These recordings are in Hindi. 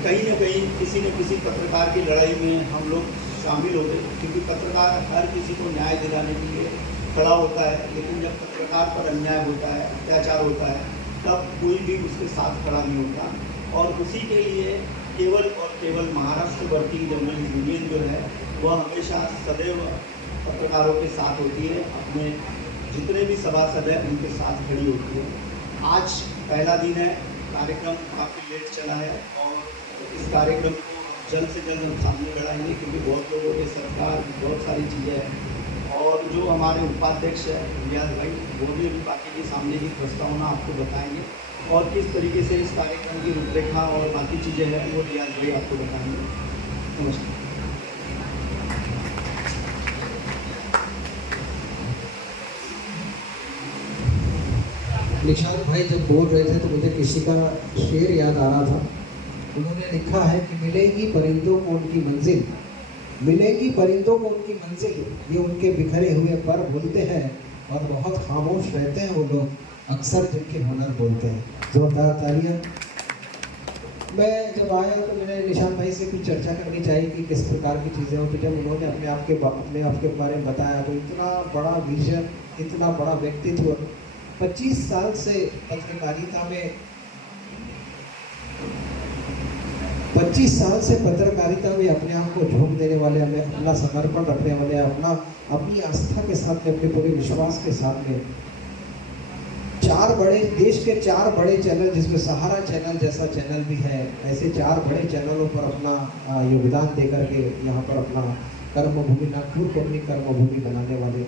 कहीं न कहीं किसी न किसी पत्रकार की लड़ाई में हम लोग शामिल होते हैं, क्योंकि पत्रकार हर किसी को न्याय दिलाने के लिए खड़ा होता है। लेकिन जब पत्रकार पर अन्याय होता है, अत्याचार होता है, तब कोई भी उसके साथ खड़ा नहीं होता। और उसी के लिए केवल और केवल महाराष्ट्र वर्किंग जर्नलिस्ट यूनियन जो है वह हमेशा सदैव पत्रकारों के साथ होती है, अपने जितने भी सभासद हैं उनके साथ खड़ी होती है। आज पहला दिन है, कार्यक्रम काफ़ी लेट चला है और इस कार्यक्रम को जल्द से जल्द हम सामने बढ़ाएंगे, क्योंकि बहुत लोगों के सरकार बहुत सारी चीज़ें हैं। और जो हमारे उपाध्यक्ष हैं रियाज भाई, वो भी अभी बाकी के सामने ही प्रस्तावना आपको बताएंगे और किस तरीके से इस कार्यक्रम की रूपरेखा और बाकी चीज़ें हैं वो रियाज भाई आपको बताएंगे। नमस्कार। निशांत भाई जब बोल रहे थे तो मुझे किसी का शेर याद आ रहा था। उन्होंने लिखा है कि मिलेगी परिंदों को उनकी मंजिल, मिलेगी परिंदों को उनकी मंजिल, ये उनके बिखरे हुए पर भूलते हैं और बहुत खामोश रहते हैं वो लोग अक्सर जिनके हुनर बोलते हैं। जोरदार तालियां। मैं जब आया तो मैंने निशांत भाई से कुछ चर्चा करनी चाहिए कि किस प्रकार की चीज़ें हों। तो जब उन्होंने अपने आप के बारे में बताया तो इतना बड़ा विजन, इतना बड़ा व्यक्तित्व, 25 साल से पत्रकारिता में 25 साल से पत्रकारिता में अपने आप को झोंक देने वाले, हमें अपना समर्पण रखने वाले, अपनी आस्था के साथ में, अपने पूरे विश्वास के साथ में देश के 4 बड़े चैनल, जिसमें सहारा चैनल जैसा चैनल भी है, ऐसे 4 बड़े चैनलों पर अपना योगदान देकर के यहाँ पर अपना कर्मभूमि, नागपुर को अपनी कर्मभूमि बनाने वाले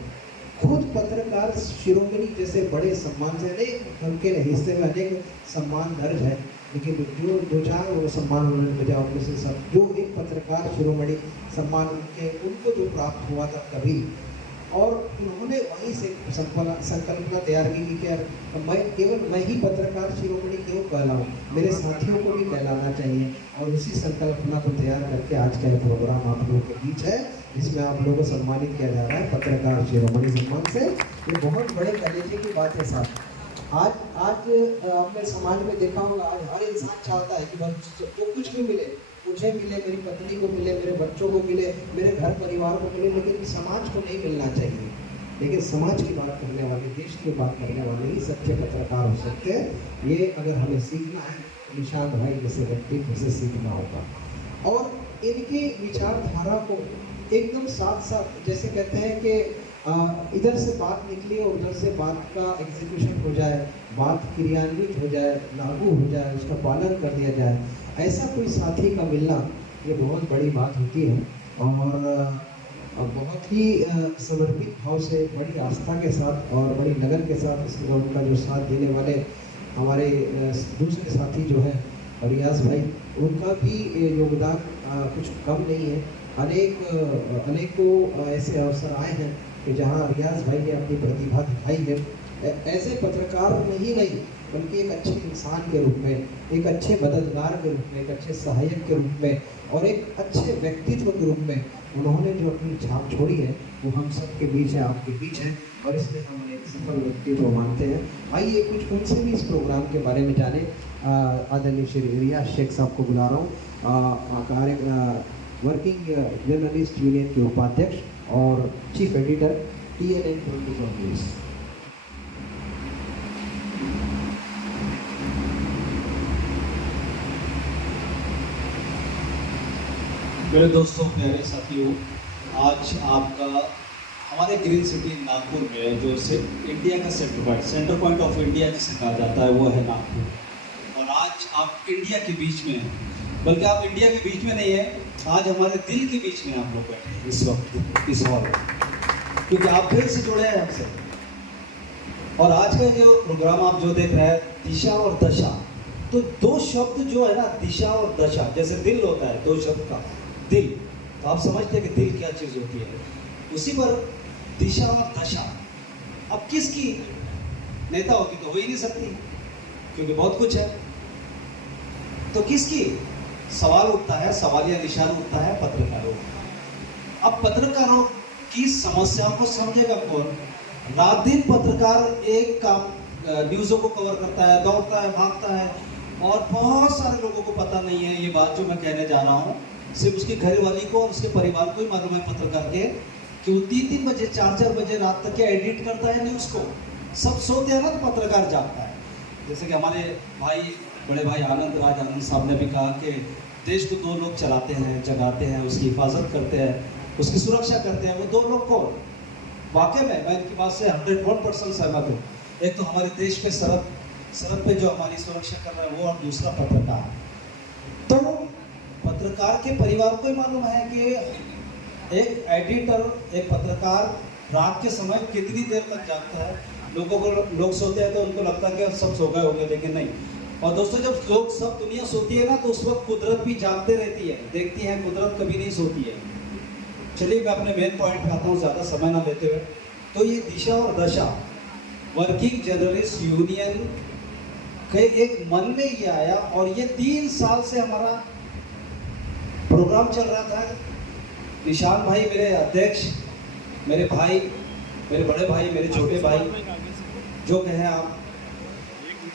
खुद पत्रकार शिरोमणि जैसे बड़े सम्मान से, अनेक उनके हिस्से में अनेक सम्मान दर्ज है, लेकिन जो 2-4 सम्मान उन्होंने बजा उनमें से सब जो एक पत्रकार शिरोमणि सम्मान उनको जो प्राप्त हुआ था कभी, और उन्होंने वहीं से संकल्पना तैयार की कि मैं ही पत्रकार शिरोमणि क्यों कहलाऊं, मेरे साथियों को भी कहलाना चाहिए। और उसी संकल्पना को तैयार करके आज का ये प्रोग्राम आप लोगों के बीच है, जिसमें आप लोगों को सम्मानित किया जा रहा है पत्रकार शिरोमणि सम्मान से। ये बहुत बड़े कलेजे की बात है साहब। आज आपने समाज में देखा होगा, आज हर इंसान चाहता है कि जो कुछ भी मिले, मुझे मिले, मेरी पत्नी को मिले, मेरे बच्चों को मिले, मेरे घर परिवार को मिले, लेकिन समाज को नहीं मिलना चाहिए। लेकिन समाज की बात करने वाले, देश की बात करने वाले ही सच्चे पत्रकार हो सकते हैं। ये अगर हमें सीखना है तो निशांत भाई जैसे व्यक्तित्व से सीखना होगा। और इनकी विचारधारा को एकदम साथ साथ, जैसे कहते हैं कि इधर से बात निकली और उधर से बात का एग्जीक्यूशन हो जाए, बात क्रियान्वित हो जाए, लागू हो जाए, उसका पालन कर दिया जाए, ऐसा कोई साथी का मिलना ये बहुत बड़ी बात होती है। और बहुत ही समर्पित भाव से, बड़ी आस्था के साथ और बड़ी लगन के साथ इसमें उनका जो साथ देने वाले हमारे दूसरे साथी जो है रियाज भाई, उनका भी योगदान कुछ कम नहीं है। अनेकों ऐसे अवसर आए हैं कि जहाँ रियाज भाई ने अपनी प्रतिभा दिखाई है, ऐसे पत्रकार नहीं बल्कि एक अच्छे इंसान के रूप में, एक अच्छे मददगार के रूप में, एक अच्छे सहायक के रूप में और एक अच्छे व्यक्तित्व के रूप में उन्होंने जो अपनी छाप छोड़ी है वो हम सब के बीच है, आपके बीच है, और इसलिए हम उन्हें सफल व्यक्तित्व मानते हैं। आइए कुछ उनसे भी इस प्रोग्राम के बारे में जाने। आदरणीय श्री रियाज शेख साहब को बुला रहा हूँ, वर्किंग जर्नलिस्ट यूनियन के उपाध्यक्ष और चीफ एडिटर TNN 24 न्यूज़। मेरे दोस्तों, प्यारे साथियों, आज आपका हमारे ग्रीन सिटी नागपुर में जो इंडिया का सेंटर पॉइंट ऑफ इंडिया जिसे कहा जाता है वो है नागपुर। और आज आप इंडिया के बीच में हैं, बल्कि आप इंडिया के बीच में नहीं है, आज हमारे दिल के बीच में आप लोग बैठे हैं इस वक्त इस हॉल में, क्योंकि आप दिल से जुड़े हैं हमसे। और आज का जो प्रोग्राम आप जो देख रहे हैं, दिशा और दशा, तो 2 शब्द जो है ना, दिशा और दशा, जैसे दिल होता है 2 शब्द का दिल, तो आप समझते हैं कि दिल क्या चीज़ होती है, उसी पर दिशा और दशा। अब किसकी नेता होती तो हो ही नहीं सकती, क्योंकि बहुत कुछ है, तो किसकी सवाल उठता है, सवालिया निशान उठता है पत्रकारों। अब पत्रकारों की समस्याओं को समझेगा कौन? रात दिन पत्रकार एक काम न्यूज़ों को कवर करता है, दौड़ता है, भागता है, और बहुत सारे लोगों को पता नहीं है ये बात जो मैं कहने जा रहा हूँ। सिर्फ उसकी घरवाली को और उसके परिवार को ही मालूम है पत्रकार के, कि वो 3-3 बजे 4-4 बजे रात तक के एडिट करता है न्यूज़ को। सब सोते हैं ना तो पत्रकार जागता है। जैसे कि हमारे भाई, बड़े भाई आनंद राज आनंद साहब ने भी कहा कि देश को 2 लोग चलाते हैं, जगाते हैं, उसकी हिफाजत करते हैं, उसकी सुरक्षा करते हैं। वो 2 लोग कौन? वाकई में मैं इनकी बात से 101% सहमत हूँ। एक तो हमारे देश पे सरहद पे जो हमारी सुरक्षा कर रहा है वो, और दूसरा पत्रकार। तो पत्रकार के परिवार को ही मालूम है कि एक एडिटर, एक पत्रकार रात के समय कितनी देर तक जागता है। लोग सोते हैं तो उनको लगता है कि सब सो गए होंगे, लेकिन नहीं। और दोस्तों, जब लोग सब दुनिया सोती है ना, तो उस वक्त कुदरत भी जागते रहती है, देखती है। कुदरत कभी नहीं सोती है। चलिए मैं अपने मेन पॉइंट पे आता हूँ, ज़्यादा समय ना लेते हुए। तो ये दिशा और दशा वर्किंग जर्नलिस्ट यूनियन के एक मन में ये आया, और ये 3 साल से हमारा प्रोग्राम चल रहा था। निशान भाई मेरे अध्यक्ष, मेरे भाई, मेरे बड़े भाई, मेरे छोटे भाई, जो कहें आप,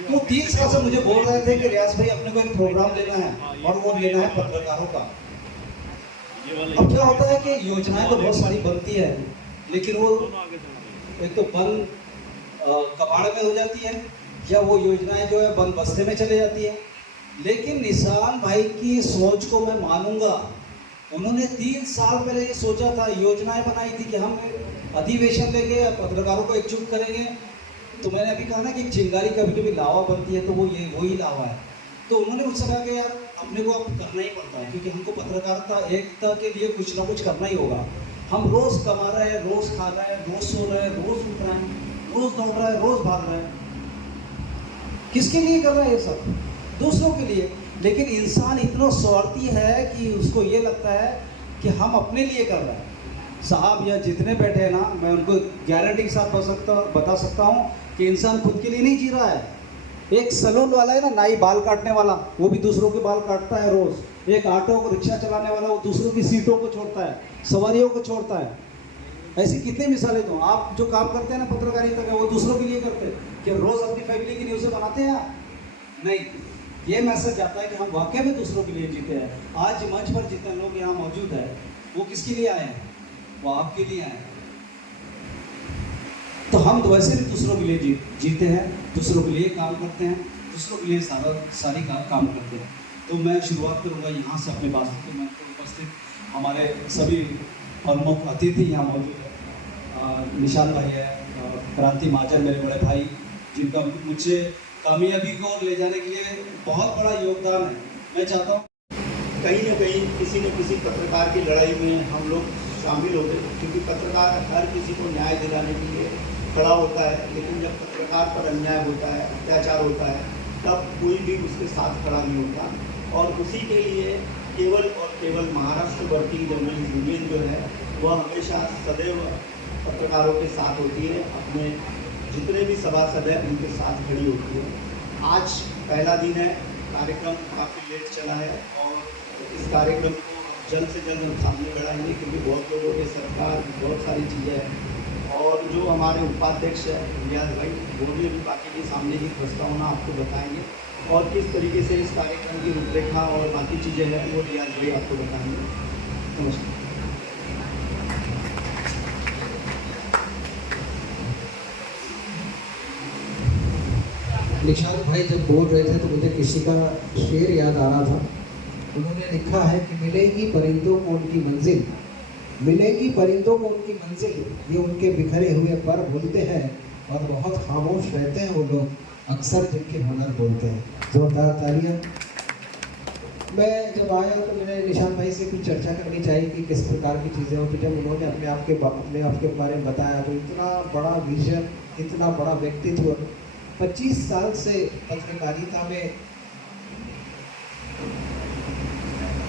वो 3 साल से मुझे बोल रहे थे कि रियाज भाई अपने को एक प्रोग्राम लेना है, और वो लेना है पत्रकारों का। अब क्या होता है कि योजनाएं तो बहुत सारी बनती है, लेकिन वो एक तो बंद कबाड़ में हो जाती है, या वो योजनाएं जो है बंद बस्ते में चले जाती है। लेकिन निशान भाई की सोच को मैं मानूंगा। उन्होंने 3 साल पहले ये सोचा था, योजनाएं बनाई थी कि हम अधिवेशन लेंगे, पत्रकारों को एकजुट करेंगे। तो मैंने अभी कहा ना कि चिंगारी कभी कभी लावा बनती है, तो वो ये वही लावा है। तो उन्होंने मुझसे कहा कि यार अपने को अब करना ही पड़ता है, क्योंकि हमको पत्रकारिता एकता के लिए कुछ ना कुछ करना ही होगा। हम रोज़ कमा रहे हैं, रोज़ खा रहे हैं, रोज़ सो रहे हैं, रोज़ उठ रहे हैं, रोज़ दौड़ रहे हैं, रोज़ भाग रहे हैं। किसके लिए कर रहे हैं ये सब? दूसरों के लिए। लेकिन इंसान इतना स्वार्थी है कि उसको ये लगता है कि हम अपने लिए कर रहे हैं। साहब या जितने बैठे हैं ना, मैं उनको गारंटी के साथ बता सकता हूँ कि इंसान खुद के लिए नहीं जी रहा है। एक सैलून वाला है ना, नाई, बाल काटने वाला, वो भी दूसरों के बाल काटता है रोज़। एक ऑटो को रिक्शा चलाने वाला, वो दूसरों की सीटों को छोड़ता है, सवारियों को छोड़ता है। ऐसी कितनी मिसालें दूँ। आप जो काम करते हैं ना पत्रकारिता का, वो दूसरों के लिए करते हैं। कि रोज़ अपनी फैमिली की न्यूज़ें बनाते हैं आप? नहीं। ये मैसेज आता है कि हम वाकई में दूसरों के लिए जीते हैं। आज मंच पर जितने लोग यहाँ मौजूद हैं, वो किसके लिए आए हैं? वो आपके लिए आए हैं। तो हम तो वैसे भी दूसरों के लिए जीते हैं, दूसरों के लिए काम करते हैं, दूसरों के लिए सारी काम करते हैं। तो मैं शुरुआत करूँगा यहाँ से अपने बात से। मैं उपस्थित हमारे सभी प्रमुख अतिथि यहाँ मौजूद है। निशान भाई है, क्रांति महाजन मेरे बड़े भाई, जिनका मुझे कामयाबी को ले जाने के लिए बहुत बड़ा योगदान है। मैं चाहता हूँ कहीं न कहीं किसी न किसी पत्रकार की लड़ाई में हम लोग शामिल होते हैं, क्योंकि पत्रकार हर किसी को न्याय दिलाने के लिए खड़ा होता है। लेकिन जब पत्रकार पर अन्याय होता है, अत्याचार होता है, तब कोई भी उसके साथ खड़ा नहीं होता। और उसी के लिए केवल और केवल महाराष्ट्र वर्किंग जर्नलिस्ट यूनियन जो है, वह हमेशा सदैव पत्रकारों के साथ होती है। अपने जितने भी सभासद हैं उनके साथ खड़ी होती है। आज पहला दिन है, कार्यक्रम काफ़ी लेट चला है, और इस कार्यक्रम को जल्द से जल्द हम सामने बढ़ाएंगे, क्योंकि बहुत लोगों के सरकार बहुत सारी चीज़ें हैं। और जो हमारे उपाध्यक्ष हैं रियाज भाई, वो भी अभी बाकी के सामने की प्रस्तावना आपको बताएंगे, और किस तरीके से इस कार्यक्रम की रूपरेखा और बाकी चीज़ें हैं वो रियाज भाई आपको बताएंगे। नमस्कार। निशान भाई जब बोल रहे थे तो मुझे किसी का शेर याद आ रहा था। उन्होंने लिखा है कि मिलेगी परिंदों को उनकी मंजिल, मिलेगी परिंदों को उनकी मंजिल, ये उनके बिखरे हुए पर भूलते हैं, और बहुत खामोश रहते हैं वो लोग अक्सर जिनके हुनर बोलते हैं। जोरदार तालियां। मैं जब आया तो मैंने निशान भाई से कुछ चर्चा करनी चाहिए कि किस प्रकार की चीज़ें हो। तो जब उन्होंने अपने आप के बारे में बताया, तो इतना बड़ा विजन, इतना बड़ा व्यक्तित्व, 25 साल से पत्रकारिता में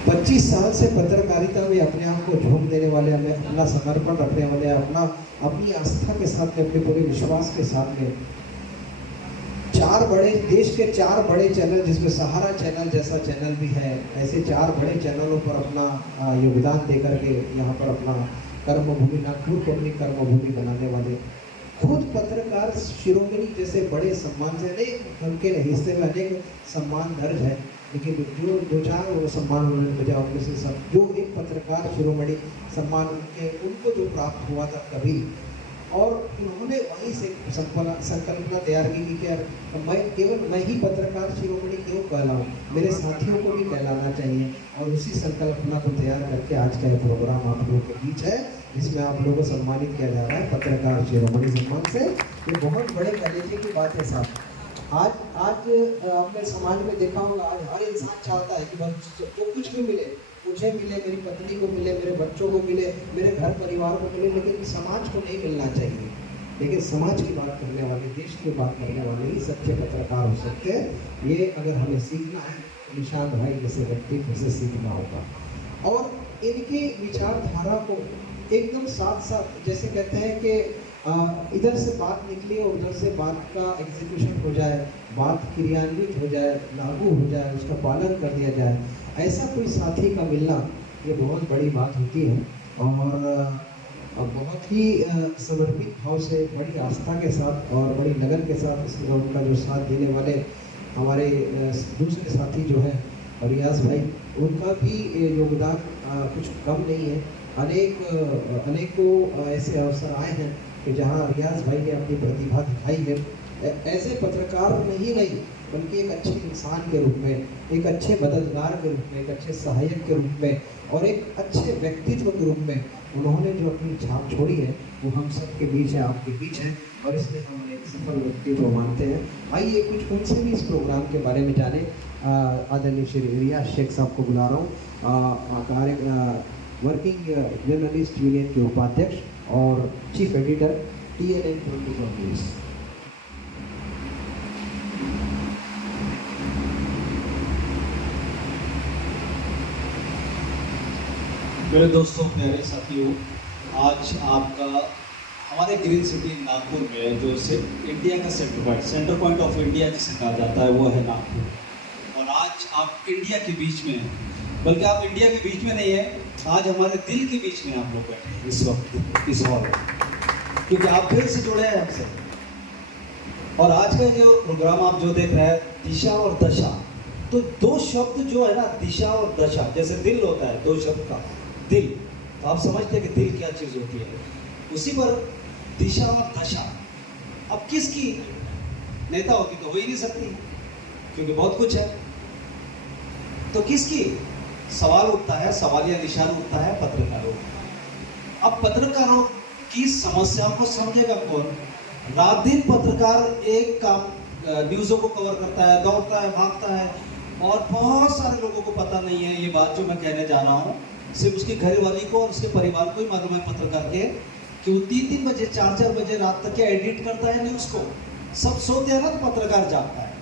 25 साल से पत्रकारिता में अपने आप को झोंक देने वाले, हमें अपना समर्पण रखने वाले, अपनी आस्था के साथ में, अपने पूरे विश्वास के साथ में, देश के 4 बड़े चैनल, जिसमें सहारा चैनल जैसा चैनल भी है, ऐसे 4 बड़े चैनलों पर अपना योगदान दे करके यहाँ पर अपना कर्मभूमि, नागपुर को अपनी कर्मभूमि बनाने वाले खुद पत्रकार शिरोमणि जैसे बड़े सम्मान से, अनेक उनके हिस्से में अनेक सम्मान दर्ज है, लेकिन जो दो चार वो सम्मान उन्होंने मुझे उनमें से सब जो एक पत्रकार शिरोमणि सम्मान उनको जो प्राप्त हुआ था कभी, और उन्होंने वहीं से संकल्पना तैयार की कि यार मैं ही पत्रकार शिरोमणि क्यों कहलाऊं, मेरे साथियों को भी कहलाना चाहिए, और उसी संकल्पना को तैयार करके आज का ये प्रोग्राम आप लोगों के बीच है, जिसमें आप लोगों को सम्मानित किया जा रहा है पत्रकार शिरोमणि सम्मान से। ये बहुत बड़े कलेजे की बात है साहब। आज आपने समाज में देखा होगा, आज हर इंसान चाहता है कि बस जो कुछ भी मिले, मुझे मिले, मेरी पत्नी को मिले, मेरे बच्चों को मिले, मेरे घर परिवार को मिले, लेकिन समाज को नहीं मिलना चाहिए। लेकिन समाज की बात करने वाले, देश की बात करने वाले ही सच्चे पत्रकार हो सकते हैं। ये अगर हमें सीखना है तो निशांत भाई जैसे व्यक्तित्व से सीखना होगा, और इनकी विचारधारा को एकदम साथ साथ, जैसे कहते हैं कि इधर से बात निकली और उधर से बात का एग्जीक्यूशन हो जाए, बात क्रियान्वित हो जाए, लागू हो जाए, उसका पालन कर दिया जाए, ऐसा कोई साथी का मिलना ये बहुत बड़ी बात होती है। और बहुत ही समर्पित भाव से, बड़ी आस्था के साथ और बड़ी लगन के साथ इसमें उनका जो साथ देने वाले हमारे दूसरे साथी जो है रियाज भाई, उनका भी योगदान कुछ कम नहीं है। अनेकों ऐसे अवसर आए हैं कि जहां रियाज भाई ने अपनी प्रतिभा दिखाई है, ऐसे पत्रकार नहीं बल्कि एक अच्छे इंसान के रूप में, एक अच्छे मददगार के रूप में, एक अच्छे सहायक के रूप में, और एक अच्छे व्यक्तित्व के रूप में उन्होंने जो अपनी छाप छोड़ी है वो हम सब के बीच है, आपके बीच है, और इसलिए हम एक सफल व्यक्तित्व मानते हैं। आइए कुछ उनसे भी इस प्रोग्राम के बारे में जाने। आदरणीय श्री रियाज शेख साहब को बुला रहा हूँ, वर्किंग जर्नलिस्ट यूनियन के उपाध्यक्ष और चीफ एडिटर TNN 24 न्यूज़। मेरे दोस्तों, प्यारे साथियों, आज आपका हमारे ग्रीन सिटी नागपुर में जो इंडिया का सेंटर पॉइंट ऑफ इंडिया जिसे कहा जाता है वो है नागपुर। और आज आप इंडिया के बीच में हैं, बल्कि आप इंडिया के बीच में नहीं है, आज हमारे दिल के बीच में आप लोग बैठे हैं इस वक्त इस हॉल में, क्योंकि आप दिल से जुड़े हैं हमसे। और आज का जो प्रोग्राम आप जो देख रहे हैं, दिशा और दशा, तो दो शब्द जो है ना, दिशा और दशा, जैसे दिल होता है, दो शब्द का दिल, तो आप समझते हैं कि दिल क्या चीज़ होती है, उसी पर दिशा और दशा। अब किसकी नेता होती तो हो ही नहीं सकती, क्योंकि बहुत कुछ है, तो किसकी सवाल उठता है, सवालिया निशान उठता है पत्रकारों। अब पत्रकारों की समस्याओं को समझेगा कौन? रात दिन पत्रकार एक काम न्यूज़ों को कवर करता है, दौड़ता है, भागता है, और बहुत सारे लोगों को पता नहीं है ये बात जो मैं कहने जा रहा हूँ, सिर्फ उसकी घरवाली को और उसके परिवार को ही मालूम है पत्रकार के, कि वो 3-3 बजे 4-4 बजे रात तक क्या एडिट करता है न्यूज़ को। सब सोते हैं ना तो पत्रकार जागता है।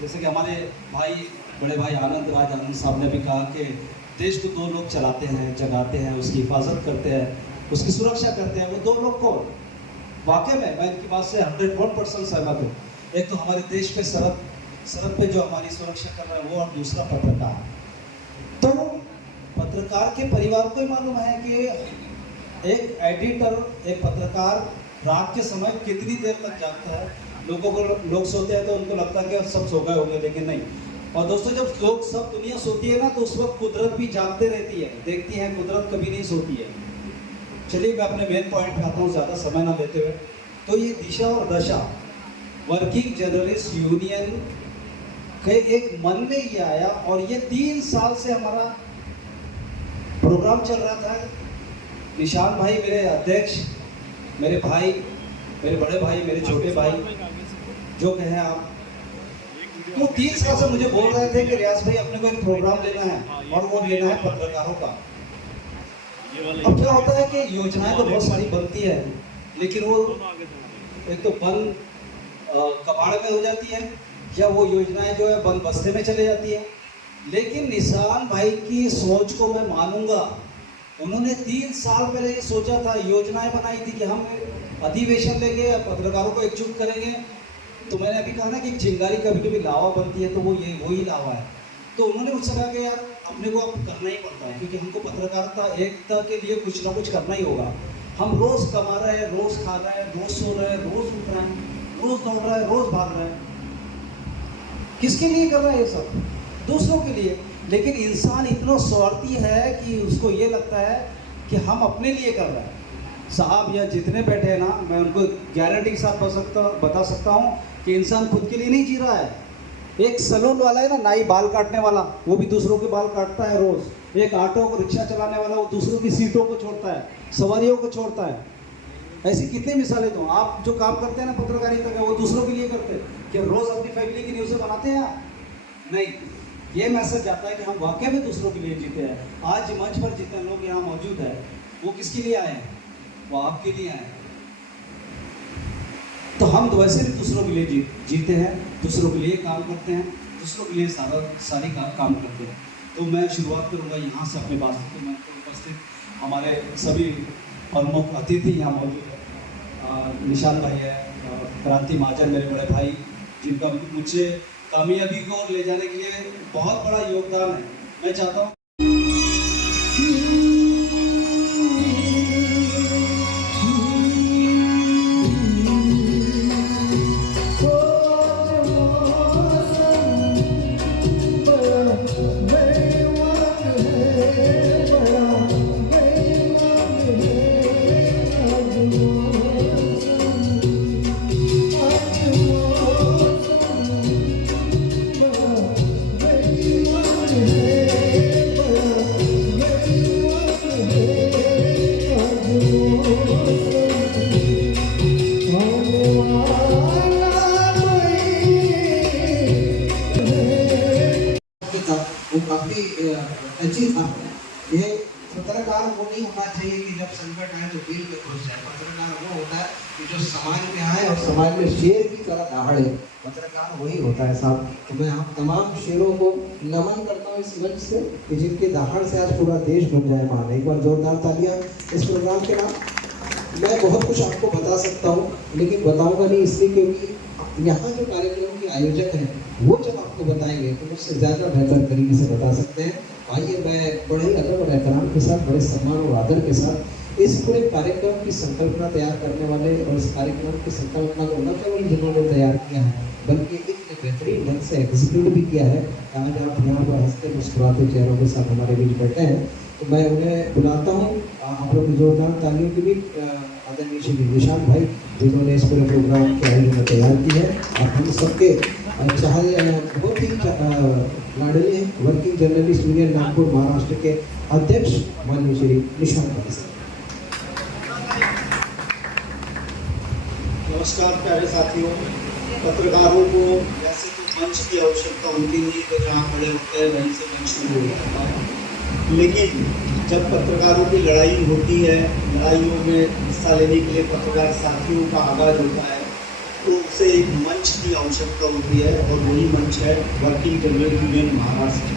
जैसे कि हमारे भाई, बड़े भाई आनंद साहब ने भी कहा कि देश को 2 लोग चलाते हैं, जगाते हैं, उसकी हिफाजत करते हैं, उसकी सुरक्षा करते हैं। वो 2 लोग कौन? वाकई में मैं इनकी बात से 100% सहमत हूँ। एक तो हमारे देश पे सरहद पे जो हमारी सुरक्षा कर रहा है वो, और दूसरा पत्रकार। तो पत्रकार के परिवार को ही मालूम है कि एक एडिटर, एक पत्रकार रात के समय कितनी देर तक जागता है। लोग सोते हैं तो उनको लगता है कि सब सो गए होंगे, लेकिन नहीं। और दोस्तों, जब लोग सब दुनिया सोती है ना, तो उस वक्त कुदरत भी जागते रहती है, देखती है, कुदरत कभी नहीं सोती है। चलिए मैं अपने मेन पॉइंट पे आता हूँ, ज़्यादा समय ना लेते हुए। तो ये दिशा और दशा वर्किंग जर्नलिस्ट यूनियन के एक मन में ये आया, और ये 3 साल से हमारा प्रोग्राम चल रहा था। निशान भाई मेरे अध्यक्ष, मेरे भाई, मेरे बड़े भाई, मेरे छोटे भाई, जो कहें आप, वो 3 साल से मुझे बोल रहे थे कि रियाज भाई अपने को एक प्रोग्राम लेना है, और वो लेना है पत्रकारों का। अब क्या होता है कि योजनाएं तो बहुत सारी बनती है, लेकिन वो एक तो बंद कबाड़ में हो जाती है, या वो योजनाएं जो है बंद बस्ते में चले जाती है। लेकिन निशान भाई की सोच को मैं मानूंगा। उन्होंने 3 साल पहले ये सोचा था, योजनाएं बनाई थी कि हम अधिवेशन लेंगे, पत्रकारों को एकजुट करेंगे। तो मैंने अभी कहा ना कि चिंगारी कभी कभी लावा बनती है, तो वो वही लावा है। तो उन्होंने मुझसे कहा कि यार अपने को अब करना ही पड़ता है, क्योंकि हमको पत्रकारिता एकता के लिए कुछ ना कुछ करना ही होगा। हम रोज़ कमा रहे हैं, रोज़ खा रहे हैं, रोज़ सो रहे हैं, रोज़ उठ रहे हैं, रोज़ दौड़ रहे हैं, रोज़ भाग रहे हैं। किसके लिए कर रहा है ये सब? दूसरों के लिए। लेकिन इंसान इतना स्वार्थी है कि उसको ये लगता है कि हम अपने लिए कर रहे हैं। साहब यहाँ जितने बैठे हैं ना, मैं उनको गारंटी के साथ बता सकता हूँ कि इंसान खुद के लिए नहीं जी रहा है। एक सैलून वाला है ना, नाई बाल काटने वाला, वो भी दूसरों के बाल काटता है रोज़। एक ऑटो को रिक्शा चलाने वाला, वो दूसरों की सीटों को छोड़ता है, सवारियों को छोड़ता है। ऐसी कितनी मिसालें दूँ। आप जो काम करते हैं ना पत्रकारिता का, वो दूसरों के लिए करते हैं। क्या रोज़ अपनी फैमिली की न्यूज़ें बनाते हैं आप? नहीं। ये मैसेज जाता है कि हम वाकई में दूसरों के लिए जीते हैं। आज मंच पर जितने लोग यहाँ मौजूद हैं, वो किसके लिए आए हैं? वो आपके लिए आए हैं। तो हम तो वैसे भी दूसरों के लिए जीते हैं, दूसरों के लिए काम करते हैं, दूसरों के लिए सारी काम करते हैं। तो मैं शुरुआत करूँगा यहाँ से अपने बात से। मैं उपस्थित हमारे सभी प्रमुख अतिथि यहाँ मौजूद है। निशान भाई है, क्रांति महाजन मेरे बड़े भाई, जिनका मुझे कामयाबी को और ले जाने के लिए बहुत बड़ा योगदान है। मैं चाहता हूँ काफी अच्छी था। ये पत्रकार वो नहीं होना चाहिए कि जब संकट आए तो दिल में घुस जाए। पत्रकार वो होता है कि जो समाज में आए और समाज में शेर की तरह दहाड़े। पत्रकार वही होता है साहब। तो मैं आप तमाम शेरों को नमन करता हूँ इस मंच से कि जिनके दहाड़ से आज पूरा देश बन जाए मान। एक बार जोरदार तालियां इस प्रोग्राम के नाम। मैं बहुत कुछ आपको बता सकता हूँ, लेकिन बताऊंगा नहीं इसलिए क्योंकि यहाँ जो कार्यक्रम के आयोजक हैं वो जब आपको बताएंगे तो मुझसे ज़्यादा बेहतर तरीके से बता सकते हैं। आइए, मैं बड़े ही अदब और एहतराम के साथ, बड़े सम्मान और आदर के साथ इस पूरे कार्यक्रम की संकल्पना तैयार करने वाले और इस कार्यक्रम की संकल्पना को न केवल जिन्होंने तैयार किया है बल्कि इतने बेहतरीन ढंग से एग्जीक्यूट भी किया है। आज आप यहाँ पर हंसते मुस्कुराते चेहरों के साथ हमारे बीच बैठे हैं, तो मैं उन्हें बुलाता हूँ। आप लोग जोरदार तालियों के भी आदरणीय श्री निशान भाई, जिन्होंने इस पूरे प्रोग्राम के आयोजन में तैयार की है। और हम सबके चाहे बहुत ही लाडले हैं working journalist union Nagpur Maharashtra के अध्यक्ष माननीय श्री निशान भाई साहब। नमस्कार प्यारे साथियों। पत्रकारों को वैसे तो मंच की आवश्यकता होती नहीं है, जहाँ खड़े होते हैं वहीं से मंच शुरू हो जाता है। लेकिन जब पत्रकारों की लड़ाई होती है, लड़ाइयों में हिस्सा लेने के लिए पत्रकार साथियों का आगाज होता है, तो उसे एक मंच की आवश्यकता होती है और वही मंच है वर्किंग जर्नलिस्ट यूनियन महाराष्ट्र।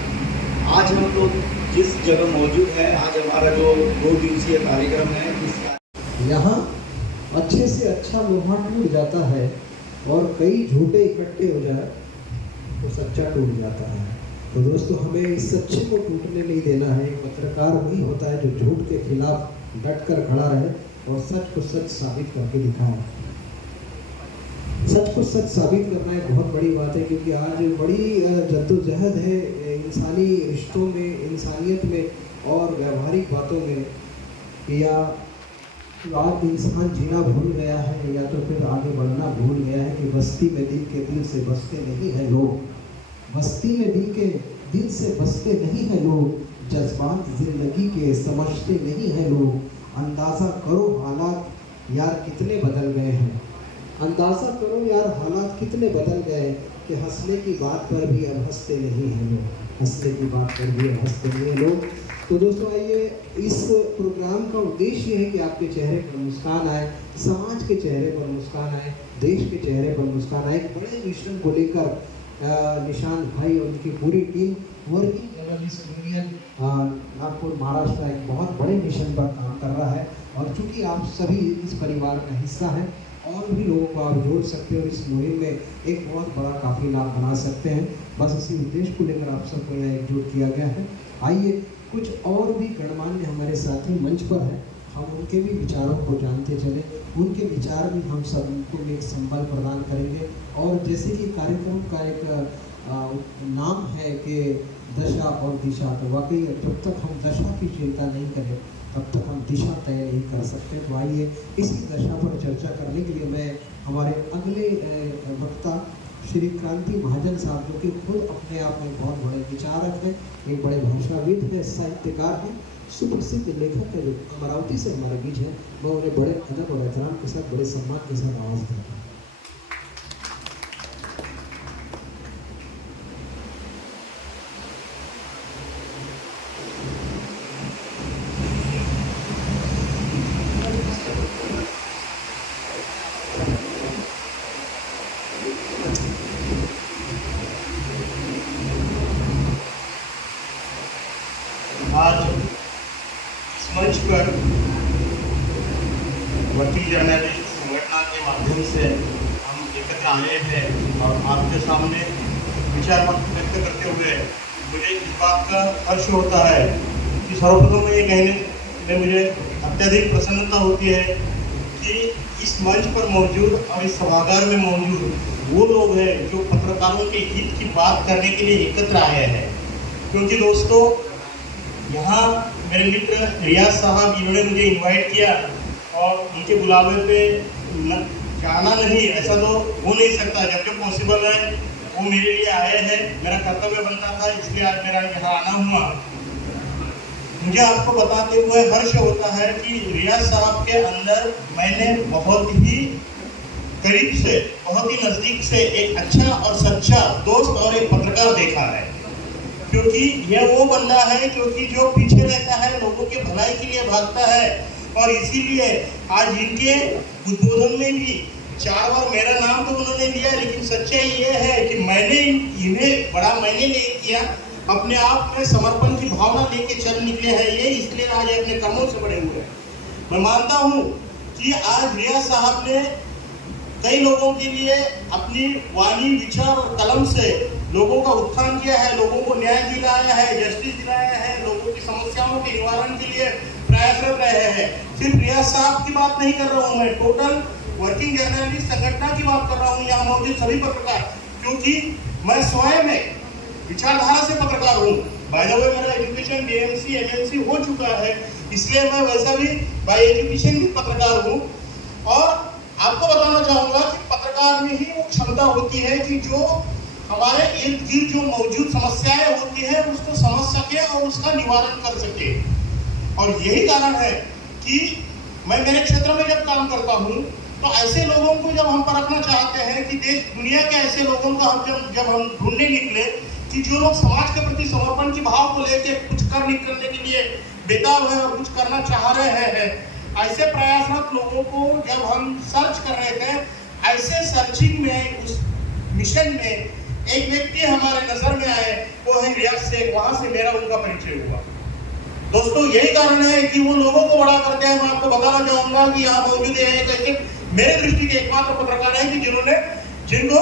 आज हम लोग जिस जगह मौजूद है, आज हमारा जो 2 दिवसीय कार्यक्रम है, यहाँ अच्छे से अच्छा लोहा टूट जाता है और कई झूठे इकट्ठे हो जाए तो सच्चा टूट जाता है। तो दोस्तों, हमें इस सच्चे को टूटने नहीं देना है। एक पत्रकार वही होता है जो झूठ के खिलाफ डट कर खड़ा रहे और सच को सच साबित करके दिखाए। सच को सच साबित करना एक बहुत बड़ी बात है, क्योंकि आज बड़ी जद्दोजहद है इंसानी रिश्तों में, इंसानियत में और व्यवहारिक बातों में। या आज इंसान जीना भूल गया है या तो फिर आगे बढ़ना भूल गया है कि बस्ती में दिल के दिल से बसते नहीं हैं लोग। बस्ती में दिल के दिल से बसते नहीं हैं लोग, जज्बात जिंदगी के समझते नहीं हैं लोग। अंदाज़ा करो हालात यार कितने बदल गए हैं। अंदाज़ा करो यार हालात कितने बदल गए कि हंसने की बात पर भी अब हंसते नहीं हैं लोग। हंसने की बात पर भी अब हंसते नहीं हैं लोग। तो दोस्तों, आइए, इस प्रोग्राम का उद्देश्य है कि आपके चेहरे पर मुस्कान आए, समाज के चेहरे पर मुस्कान आए, देश के चेहरे पर मुस्कान आए। एक बड़े मिशन को लेकर निशान भाई और उनकी पूरी team working journalist union Nagpur Maharashtra एक बहुत बड़े मिशन पर काम कर रहा है। और चूँकि आप सभी इस परिवार का हिस्सा हैं, और भी लोगों को आप जोड़ सकते हैं और इस मुहिम में एक बहुत बड़ा काफिला आप बना सकते हैं। बस इसी उद्देश्य को लेकर आप सबको यहाँ एकजुट किया गया है। आइए, कुछ और भी गणमान्य हमारे साथी मंच पर हैं, हम उनके भी विचारों को जानते चले, उनके विचार भी हम सबको एक संबल प्रदान करेंगे। और जैसे कि कार्यक्रम का एक नाम है कि दशा और दिशा, तो वाकई जब तक हम दशा की चिंता नहीं करें तब तक हम दिशा तय नहीं कर सकते। तो आइए इसी दशा पर चर्चा करने के लिए मैं हमारे अगले वक्ता श्री क्रांति महाजन साहब, जो कि खुद अपने आप में बहुत बड़े विचारक हैं, एक बड़े भाषाविद हैं, साहित्यकार हैं, सुप्रसिद्ध लेखक है, जो अमरावती से हमारे बीच है, मैं उन्हें बड़े अदब और एहतराम के साथ, बड़े सम्मान के साथ आवाज़ करता हूँ। आज इस मंच पर वकील जर्नलिस्ट संगठन के माध्यम से हम एकत्र आए हैं और आपके सामने विचार व्यक्त करते हुए मुझे इस बात का हर्ष होता है कि सर्वप्रथम ये कहने में मुझे अत्यधिक प्रसन्नता होती है कि इस मंच पर मौजूद और इस सभागार में मौजूद वो लोग हैं जो पत्रकारों के हित की बात करने के लिए एकत्र आए हैं। क्योंकि दोस्तों, यहाँ मेरे मित्र रियाज साहब, इन्होंने मुझे इनवाइट किया और उनके बुलावे पे जाना नहीं, ऐसा तो हो नहीं सकता। जब जब पॉसिबल है वो मेरे लिए आए हैं, मेरा कर्तव्य बनता था, इसलिए आज मेरा यहाँ आना हुआ। मुझे आपको बताते हुए हर्ष होता है कि रियाज साहब के अंदर मैंने बहुत ही करीब से, बहुत ही नज़दीक से एक अच्छा और सच्चा दोस्त और एक पत्रकार देखा है। क्योंकि यह वो बंदा है क्योंकि जो पीछे रहता है, लोगों के भलाई के लिए भागता है। और इसीलिए आज इनके उद्बोधन में भी 4 बार मेरा नाम तो उन्होंने लिया, लेकिन सच्चाई ये है कि मैंने इन्हें बड़ा मैंने नहीं किया, अपने आप में समर्पण की भावना लेके चल निकले हैं ये, इसलिए आज अपने कर्मों से बड़े हुए। मैं मानता हूँ कि आज रियाज साहब ने कई लोगों के लिए अपनी वाणी, विचार और कलम से लोगों का उत्थान किया है, लोगों को न्याय दिलाया है, जस्टिस दिलाया है, लोगों की समस्याओं के निवारण के लिए प्रयासरत रहे हैं। सिर्फ रियाज साहब की बात नहीं कर रहा हूँ मैं, टोटल वर्किंग जर्नलिस्ट संगठन की बात कर रहा हूँ, यहाँ मौजूद सभी पत्रकार। क्योंकि मैं स्वयं में विचारधारा से पत्रकार हूँ। बाय द वे मेरा एजुकेशन DMC MNC हो चुका है, इसलिए मैं वैसा भी बाय एजुकेशन भी पत्रकार हूँ। और आपको बताना चाहूँगा कि पत्रकार में ही वो क्षमता होती है कि जो हमारे इर्द गिर्द जो मौजूद समस्याएं होती है उसको समझ सके और उसका निवारण कर सके। और यही कारण है कि मैं मेरे क्षेत्र में जब काम करता हूँ तो ऐसे लोगों को जब हम परखना चाहते हैं कि देश दुनिया के ऐसे लोगों का जब हम ढूंढने निकले कि जो लोग समाज के प्रति समर्पण की भाव को लेकर कुछ कर निकलने के लिए बेताब है और कुछ करना चाह रहे हैं, ऐसे प्रयासरत लोगों को जब हम सर्च कर रहे थे, ऐसे सर्चिंग में, उस मिशन में एक व्यक्ति हमारे नजर में आए, वो है रियाज शेख। वहां से मेरा उनका परिचय हुआ। दोस्तों, यही कारण है कि वो लोगों को बड़ा करते हैं। मैं आपको बताना चाहूंगा कि यहाँ मौजूद है एक ऐसे मेरे दृष्टि के एकमात्र पत्रकार है कि जिनको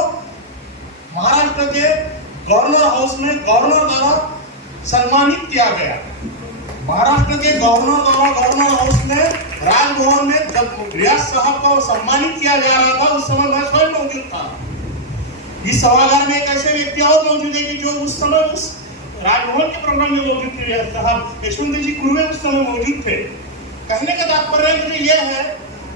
महाराष्ट्र के गवर्नर हाउस में गवर्नर द्वारा सम्मानित किया गया। महाराष्ट्र के गवर्नर द्वारा गवर्नर हाउस में, राजभवन में जब रियाज साहब को सम्मानित किया जा रहा था, उस समय मैं स्वयं मौजूद था। इस सभागार में एक ऐसे व्यक्ति और मौजूद है कि जो उस समय उस राजभवन के प्रोग्राम में मौजूद थे। रियाज साहब, यशवंत जी कुर्वे उस समय मौजूद थे। कहने का तात्पर्य यह है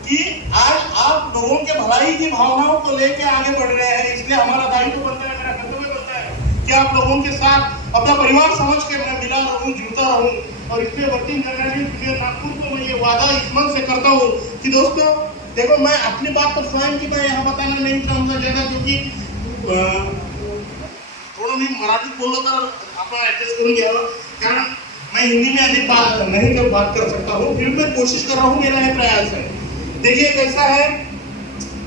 कि आज आप लोगों के भलाई की भावनाओं को लेकर आगे बढ़ रहे हैं, इसलिए हमारा दायित्व बनता है, मेरा कर्तव्य बनता है कि आप लोगों के साथ अपना परिवार समझ के मैं मिला रहूं, जुड़ता रहूं। और इसलिए वर्किंग जर्नलिस्ट नागपुर को मैं ये वादा इस मन से करता हूँ कि दोस्तों देखो, मैं अपनी बात तो स्वयं की मैं यहाँ बताना नहीं चाहूँगा ज़्यादा, क्योंकि थोड़ा मैं मराठी बोललो तर आपण ऍडजस्ट करून घ्यावं, कारण मैं हिंदी में अधिक बात कर सकता हूँ। फिर मैं कोशिश कर रहा हूँ, मेरा हे प्रयास है। देखिए कैसा है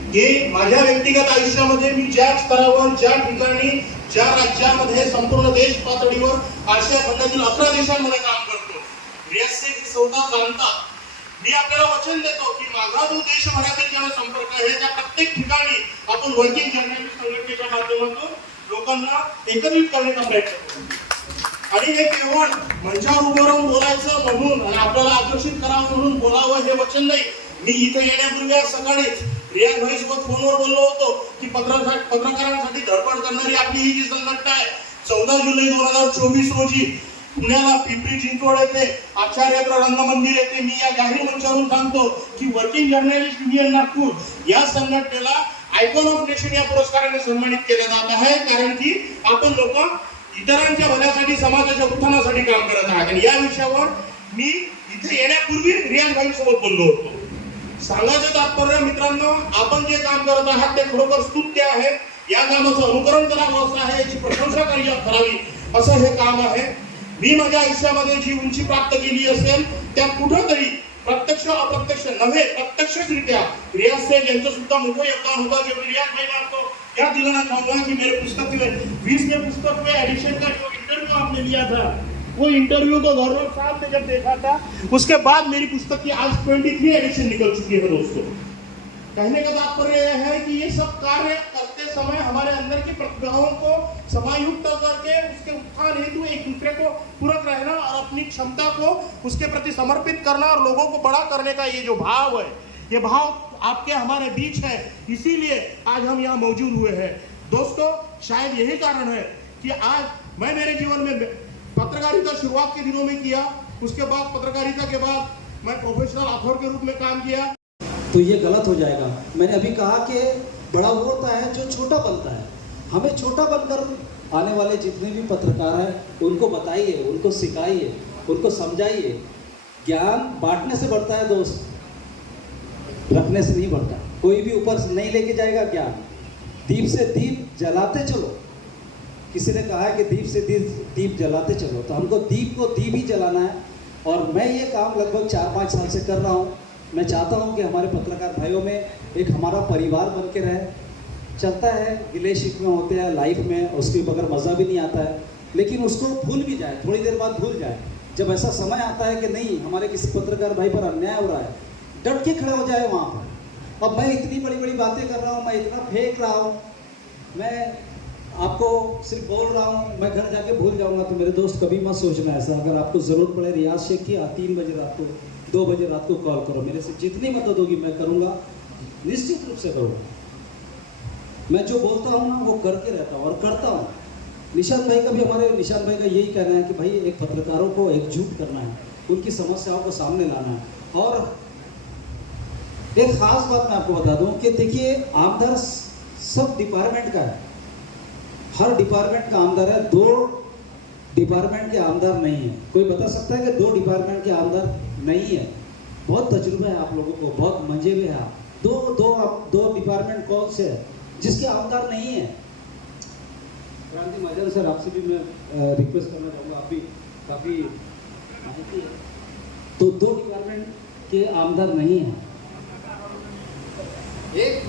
की माझ्या व्यक्तिगत आयुष्यामध्ये मी ज्या स्तरावर, ज्या ठिकाणी, ज्या राज्यामध्ये, संपूर्ण देश पातळीवर आशिया खंडातील 11 देशांमध्ये काम करतो। रियाज शेख स्वतः जाणतात। मी आपल्याला वचन देतो की माझा जो देशभरातील जनसंपर्क आहे त्या प्रत्येक ठिकाणी आपण वर्किंग जर्नलिस्ट संघटनेच्या माध्यमातून लोकांना एकत्रित करण्याचा प्रयत्न करू। आणि हे केवळ मंचावर उभं राहून बोलायचं म्हणून आणि आपल्याला आकर्षित करावं म्हणून बोलावं हे वचन नाही. मी इथे येण्यापूर्वी आज सकाळीच रियाज भाई सोबत फोनवर बोललो होतो की पत्रकारांसाठी धडपड करणारी आपली ही जी संघटना आहे 14 जुलै 2024 रोजी पुण्याला पिंपरी चिंचवड येथे आचार्यत्र रंगमंदिर येथे मी या जाहीर मंचावरून सांगतो की वर्किंग जर्नलिस्ट युनियन नागपूर या संघटनेला आयकॉन ऑफ नेशन या पुरस्काराने सन्मानित केले जात आहे. कारण की आपण लोक इतरांच्या भल्यासाठी समाजाच्या उत्थानासाठी काम करत आहात. आणि या विषयावर मी इथे येण्यापूर्वी रियाज भाई सोबत बोललो होतो. सांगायचं तात्पर्य मित्रांनो, आपण जे काम करत आहात ते खरोखर स्तुत्य आहे. या कामाचं अनुकरण करावं असं आहे, याची प्रशंसा करावी असं हे काम आहे. मी माझ्या आयुष्यामध्ये जी उंची प्राप्त केली असेल त्या कुठंतरी प्रत्यक्ष अप्रत्यक्ष नव्हे प्रत्यक्षरित्या रियाज से यांचं सुद्धा मोठं योगदान होगा. जब रियाज भाई ने आपको क्या दिलाना चाहूंगा कि मेरे पुस्तक में 20वें पुस्तक में एडिशन का जो इंटरव्यू आपने लिया था वो इंटरव्यू को गौरव साहब ने जब देखा था उसके बाद मेरी पुस्तक की आज 23 एडिशन निकल चुकी है. दोस्तों, कहने का तात्पर्य यह है कि ये सब कार्य करते समय हमारे अंदर की प्रतिभाओं को समायुक्त करके उसके उत्थान हेतु एक दूसरे को पूरक रहना और अपनी क्षमता को उसके प्रति समर्पित करना और लोगों को बड़ा करने का ये जो भाव है, ये भाव आपके हमारे बीच है. इसीलिए आज हम यहाँ मौजूद हुए हैं. दोस्तों, शायद यही कारण है कि आज मैं मेरे जीवन में पत्रकारिता शुरुआत के दिनों में किया, उसके बाद पत्रकारिता के बाद मैं प्रोफेशनल ऑथर के रूप में काम किया. तो ये गलत हो जाएगा. मैंने अभी कहा कि बड़ा वो होता है जो छोटा बनता है. हमें छोटा बनकर आने वाले जितने भी पत्रकार हैं उनको बताइए, उनको सिखाइए, उनको समझाइए. ज्ञान बांटने से बढ़ता है दोस्त, रखने से नहीं बढ़ता. कोई भी ऊपर से नहीं लेके जाएगा ज्ञान. दीप से दीप जलाते चलो. किसी ने कहा है कि दीप से दीप जलाते चलो, तो हमको दीप को दीप ही जलाना है. और मैं ये काम लगभग 4-5 साल से कर रहा हूँ. मैं चाहता हूँ कि हमारे पत्रकार भाइयों में एक हमारा परिवार बन के रहे. चलता है, गिले शिकवे होते हैं लाइफ में, उसके बगैर मज़ा भी नहीं आता है, लेकिन उसको भूल भी जाए, थोड़ी देर बाद भूल जाए. जब ऐसा समय आता है कि नहीं, हमारे किसी पत्रकार भाई पर अन्याय हो रहा है, डट के खड़े हो जाए वहाँ पर. अब मैं इतनी बड़ी बड़ी बातें कर रहा हूँ, मैं इतना फेंक रहा हूँ, मैं आपको सिर्फ बोल रहा हूँ, मैं घर जाके भूल जाऊँगा. तो मेरे दोस्त कभी मत सोचना ऐसा. अगर आपको ज़रूरत पड़े रियाज शेख की 3 बजे रात को, 2 बजे रात को कॉल करो. मेरे से जितनी मदद होगी मैं करूँगा, निश्चित रूप से करूँगा. मैं जो बोलता हूँ ना वो करके रहता हूँ और करता हूँ. निशांत भाई का भी, हमारे निशांत भाई का यही कहना है कि भाई एक पत्रकारों को एकजुट करना है, उनकी समस्याओं को सामने लाना है. और एक खास बात मैं आपको बता दूं कि देखिए, आमदार सब डिपार्टमेंट का है, हर डिपार्टमेंट का आमदार है. 2 डिपार्टमेंट के आमदार नहीं है. कोई बता सकता है कि 2 डिपार्टमेंट के आमदार नहीं है? बहुत तजुर्बा है आप लोगों को, बहुत मंजे हुए हैं आप. दो डिपार्टमेंट कौन से है जिसके आमदार नहीं है? क्रांति महाजन सर, आपसे भी मैं रिक्वेस्ट करना चाहूँगा, आप भी काफ़ी माहिती है. तो 2 डिपार्टमेंट के आमदार नहीं है. एक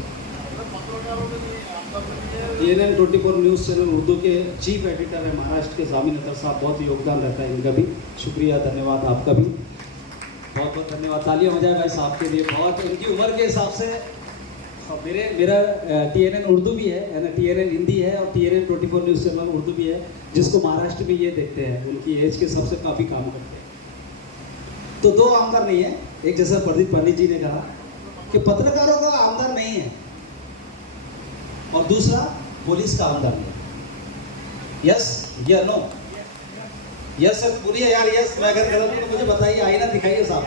TNN 24 न्यूज़ चैनल उर्दू के चीफ एडिटर है महाराष्ट्र के जामिन अतर साहब. बहुत योगदान रहता है इनका भी. शुक्रिया, धन्यवाद आपका भी, बहुत बहुत धन्यवाद. तालियां बजाए भाई साहब के लिए. बहुत उनकी उम्र के हिसाब से मेरा TNN उर्दू भी है, TNN हिंदी है, और TNN 24 न्यूज़ चैनल उर्दू भी है, जिसको महाराष्ट्र में ये देखते हैं. उनकी एज के हिसाब से काफ़ी काम करते हैं. तो 2 आमदार नहीं है. एक जैसा प्रदीप पंडित जी ने कहा कि पत्रकारों का आमदार नहीं है, और दूसरा पुलिस का आमदार नहीं है. यस या नो? यस सर, बोलिए यार यस. मैं अगर गलत हूं तो मुझे बताइए, आईना दिखाइए साहब.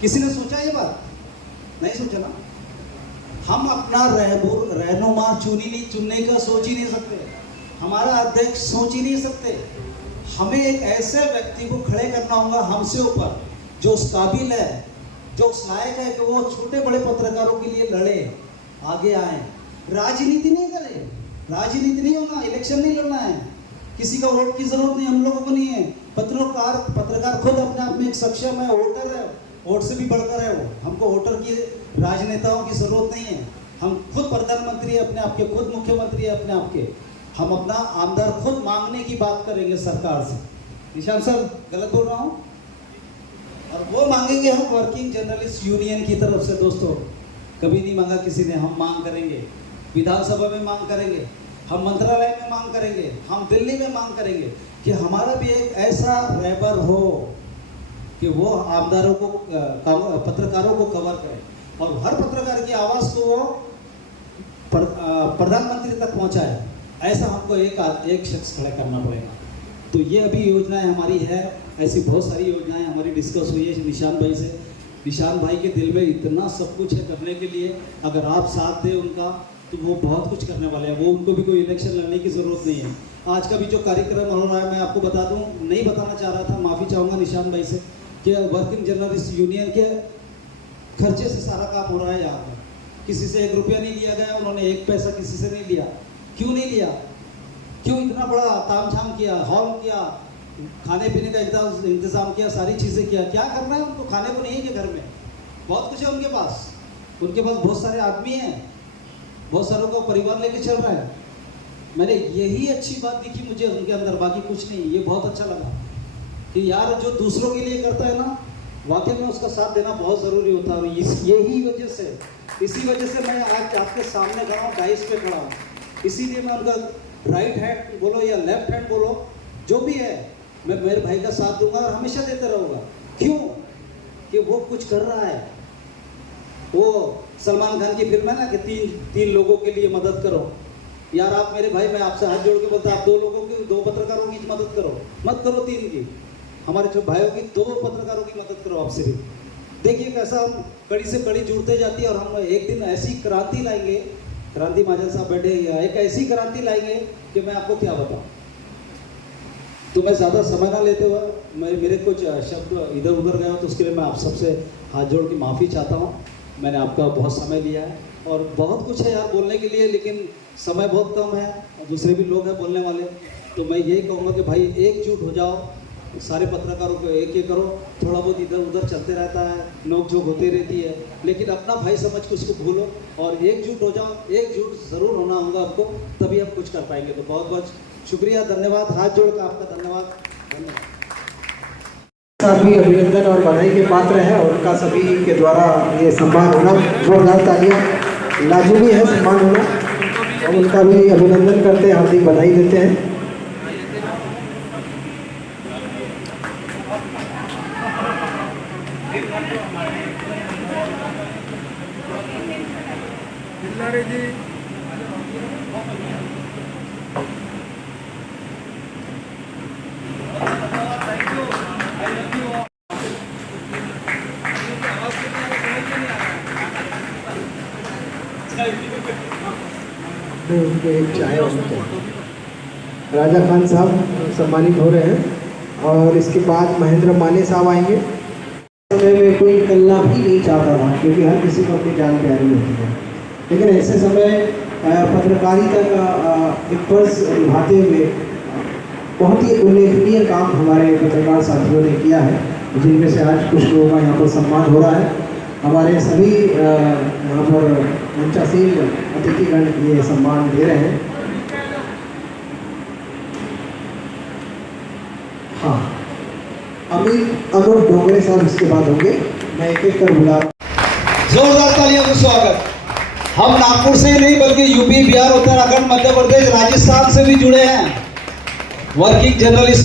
किसी ने सोचा ये बात? नहीं सोचा ना. हम अपना रहनुमा चुनने का सोच ही नहीं सकते, हमारा अध्यक्ष सोच ही नहीं सकते. हमें एक ऐसे व्यक्ति को खड़े करना होगा हमसे ऊपर, जो उस काबिल है, जो उस लायक है कि वो छोटे बड़े पत्रकारों के लिए लड़े, आगे आए. राजनीति नहीं करे, राजनीति नहीं होना, इलेक्शन नहीं लड़ना है, किसी का वोट की जरूरत नहीं, हम लोगों को नहीं है. पत्रकार खुद अपने आप में एक सक्षम है, वोटर है, वोट से भी बढ़कर है वो. हमको वोटर की, राजनेताओं की जरूरत नहीं है. हम खुद प्रधानमंत्री है अपने आप के, खुद मुख्यमंत्री है अपने आप के. हम अपना आमदार खुद मांगने की बात करेंगे सरकार से. निशांत सर, गलत बोल रहा हूँ? और वो मांगेंगे हम वर्किंग जर्नलिस्ट यूनियन की तरफ से. दोस्तों, कभी नहीं मांगा किसी ने, हम मांग करेंगे, विधानसभा में मांग करेंगे. हम मंत्रालय में मांग करेंगे, हम दिल्ली में मांग करेंगे कि हमारा भी एक ऐसा रैपर हो कि वो आमदारों को पत्रकारों को कवर करे और हर पत्रकार की आवाज़ को वो प्रधानमंत्री तक पहुंचाए। ऐसा हमको एक शख्स खड़ा करना पड़ेगा। तो ये अभी योजनाएं हमारी है, ऐसी बहुत सारी योजनाएं हमारी डिस्कस हुई है निशान भाई से। निशान भाई के दिल में इतना सब कुछ है करने के लिए, अगर आप साथ दें उनका तो वो बहुत कुछ करने वाले हैं। वो उनको भी कोई इलेक्शन लड़ने की ज़रूरत नहीं है। आज का भी जो कार्यक्रम हो रहा है, मैं आपको बता दूं, नहीं बताना चाह रहा था, माफ़ी चाहूँगा निशान भाई से, कि वर्किंग जर्नलिस्ट यूनियन के खर्चे से सारा काम हो रहा है यहाँ पर। किसी से 1 रुपया नहीं लिया गया, उन्होंने 1 पैसा किसी से नहीं लिया। क्यों नहीं लिया? क्यों इतना बड़ा तामझाम किया, हॉल किया, खाने पीने का इंतज़ाम किया, सारी चीज़ें किया। क्या करना है उनको? खाने को नहीं है कि घर में बहुत कुछ है उनके पास बहुत सारे आदमी हैं, बहुत सारों का परिवार लेके चल रहा है। मैंने यही अच्छी बात दिखी मुझे उनके अंदर, बाकी कुछ नहीं। ये बहुत अच्छा लगा कि यार जो दूसरों के लिए करता है ना, वाकई में उसका साथ देना बहुत ज़रूरी होता है। और इसी वजह से मैं आज आपके सामने खड़ा हूँ, डाइस पे खड़ा हूँ। इसीलिए मैं उनका राइट हैंड बोलो या लेफ्ट हैंड बोलो, जो भी है, मैं मेरे भाई का साथ दूंगा और हमेशा देते रहूँगा। क्यों? कि वो कुछ कर रहा है। वो सलमान खान की फिल्म है ना कि तीन लोगों के लिए मदद करो। यार आप मेरे भाई, मैं आपसे हाथ जोड़ के बोलता, आप 2 पत्रकारों की मदद करो, मत करो 3 की। हमारे जो भाइयों की 2 पत्रकारों की मदद करो आपसे भी। देखिए कैसा हम कड़ी से कड़ी जुड़ते जाती है और हम एक दिन ऐसी क्रांति लाएंगे, क्रांति महाजन साहब बैठे, एक ऐसी क्रांति लाएंगे कि मैं आपको क्या बताऊं। तो मैं ज़्यादा समय ना लेते हुए मेरे कुछ शब्द इधर उधर गए हो तो उसके लिए मैं आप सबसे हाथ जोड़ के माफ़ी चाहता हूँ। मैंने आपका बहुत समय लिया है और बहुत कुछ है यार बोलने के लिए, लेकिन समय बहुत कम है और दूसरे भी लोग हैं बोलने वाले। तो मैं यही कहूँगा कि भाई एकजुट हो जाओ, सारे पत्रकारों को एक करो। थोड़ा बहुत इधर उधर चलते रहता है, नोक झोंक होती रहती है, लेकिन अपना भाई समझ के उसको भूलो और एकजुट हो जाओ। एकजुट ज़रूर होना होगा आपको, तभी हम कुछ कर पाएंगे। तो बहुत बहुत शुक्रिया, धन्यवाद, हाथ जोड़ कर आपका धन्यवाद। सभी अभिनंदन और बधाई के पात्र हैं और उनका सभी के द्वारा ये सम्मान होना, जोरदार तालियां, लाजमी है सम्मान होना, और उनका भी अभिनंदन करते हैं, हार्दिक बधाई देते हैं। उनके एक चाय राजा खान साहब सम्मानित हो रहे हैं और इसके बाद महेंद्र माने साहब आएंगे। समय में कोई निकलना भी नहीं चाहता था क्योंकि हर किसी को अपनी जान प्यारी होती है, लेकिन ऐसे समय पत्रकारिता का एक फर्ज निभाते हुए बहुत ही उल्लेखनीय काम हमारे पत्रकार साथियों ने किया है, जिनमें से आज कुछ लोगों का यहाँ पर सम्मान हो रहा है। हमारे सभी यहाँ पर मंचासीन अतिथिगण ये सम्मान दे रहे हैं। हाँ, अनूप डोंगरे साहब इसके बाद होंगे। मैं एक कर बुला, जोरदार तालियों से स्वागत। हम नागपुर से ही नहीं बल्कि यूपी, बिहार, उत्तराखंड, मध्य प्रदेश, राजस्थान से भी जुड़े हैं। Working journalist